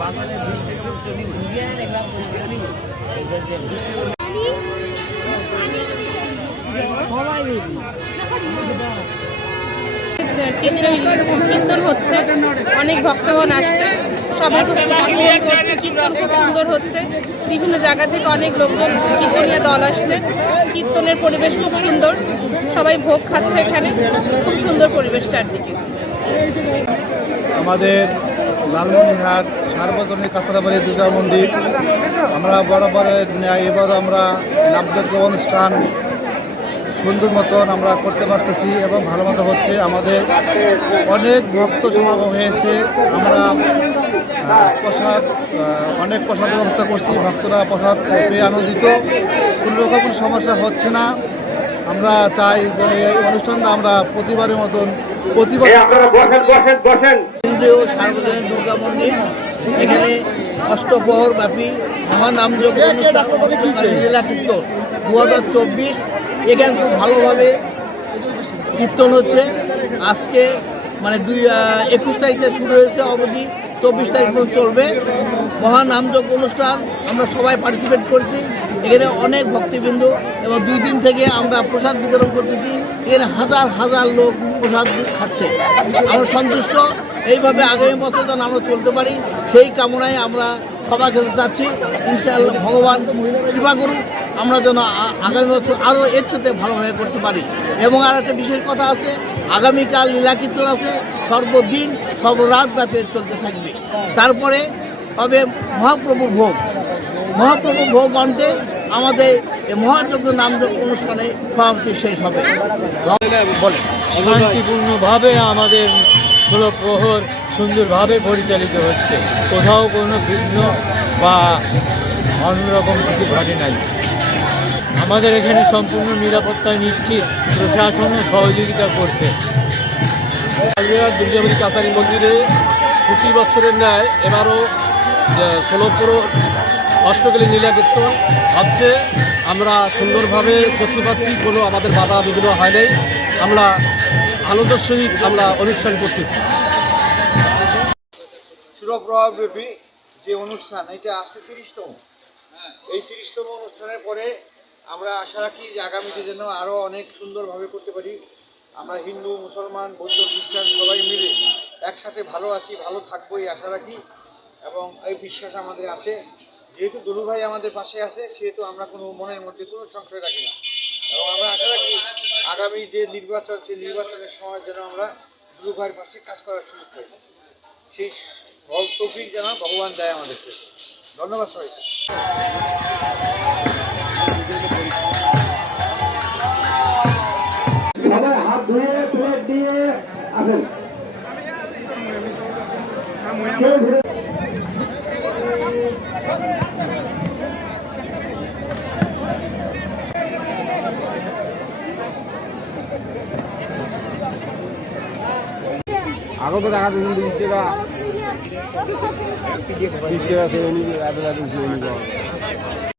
বাজারে 20 টাকা 20 টাকা নিব 20 টাকা নিব কীর্তন হচ্ছে, অনেক ভক্তগণ আসছে, সবাই খুব করছে, কীর্তন খুব সুন্দর হচ্ছে। বিভিন্ন জায়গা থেকে অনেক লোকজন কীর্তনীয় দল আসছে, কীর্তনের পরিবেশ খুব সুন্দর, সবাই ভোগ খাচ্ছে এখানে, খুব সুন্দর পরিবেশ চারদিকে। আমাদের লালমনিরহাট সার্বজনীন কাছড়াবাড়ি দুর্গা মন্দির আমরা বরাবরের ন্যায় এবারও আমরা নামযজ্ঞ অনুষ্ঠান সুন্দর মতন আমরা করতে পারতেছি এবং ভালো মতো হচ্ছে। আমাদের অনেক ভক্ত সমাগম হয়েছে, আমরা অনেক প্রসাদ ব্যবস্থা করছি, ভক্তরা প্রসাদ পেয়ে আনন্দিত, কোনো রকম সমস্যা হচ্ছে না। আমরা চাই যে এই অনুষ্ঠানটা আমরা প্রতিবারের মতন কেন্দ্রীয় সার্বজনীন দুর্গা মন্দির, এখানে অষ্টপ্রহর ব্যাপী মহানামযজ্ঞ অনুষ্ঠান অষ্টকালীন লীলা কীর্তন 2024 এখানে খুব ভালোভাবে কীর্তন হচ্ছে। আজকে মানে 21 তারিখে শুরু হয়েছে, অবধি 24 তারিখ পর্যন্ত চলবে মহানামযজ্ঞ অনুষ্ঠান। আমরা সবাই পার্টিসিপেট করছি, এখানে অনেক ভক্তবৃন্দ এবং 2 দিন থেকে আমরা প্রসাদ বিতরণ করতেছি, এখানে হাজার হাজার লোক প্রসাদ খাচ্ছে। আমরা সন্তুষ্ট, এইভাবে আগামী বছর যেন আমরা চলতে পারি সেই কামনায় আমরা সবার কাছে চাচ্ছি। ইনশাআল্লাহ ভগবান কৃপা করুক, আমরা যেন আগামী বছর আরও এর সাথে ভালোভাবে করতে পারি। এবং আর একটা বিশেষ কথা আছে, আগামীকাল লীলা কীর্তন আছে, সর্বদিন সর্বরাত ব্যাপী চলতে থাকবে। তারপরে হবে মহাপ্রভুর ভোগ, মহাপ্রভুর ভোগ অন্তে আমাদের এই মহাযজ্ঞ নামযজ্ঞ অনুষ্ঠানে সমাপ্তি শেষ হবে। শান্তিপূর্ণভাবে আমাদের 16 প্রহর সুন্দরভাবে পরিচালিত হচ্ছে, কোথাও কোনো বিঘ্ন বা অন্যরকম কিছু ঘটে নাই। আমাদের এখানে সম্পূর্ণ নিরাপত্তা নিশ্চিত, প্রশাসনও সহযোগিতা করছে। দুর্গাপুরী কাছারি মন্দিরে প্রতি বছরের ন্যায় এবারও 16 প্রহর অষ্টকালীন লীলা কীর্তন হচ্ছে। আমরা সুন্দরভাবে করতে পারছি, কোনো আমাদের বাধা বিঘ্ন হয় নাই। আমরা আনন্দের সহিত আমরা অনুষ্ঠান করতেছি। শিরপ্রভাবব্যাপী যে অনুষ্ঠান, এটা আজকে 30তম। এই 30তম অনুষ্ঠানের পরে আমরা আশা রাখি যে আগামীতে যেন আরও অনেক সুন্দরভাবে করতে পারি। আমরা হিন্দু, মুসলমান, বৌদ্ধ, খ্রিস্টান সবাই মিলে একসাথে ভালো আছি, ভালো থাকবো এই আশা রাখি এবং এই বিশ্বাস আমাদের আছে। যেহেতু দুলু ভাই আমাদের পাশে আছে, সেহেতু আমরা কোনো মনের মধ্যে কোনো সংশয় রাখি না এবং আমরা আশা রাখি আগামী যে নির্বাচন, সেই নির্বাচনের সময় যেন আমরা দুলু ভাইয়ের পাশে কাজ করার সুযোগ পাই। সেই তৌফিক যেন ভগবান দেয় আমাদেরকে। ধন্যবাদ সবাইকে। হাত ধুয়ে প্লেট দিয়ে আসেন। আগত টাকা 20 টাকা 20 টাকা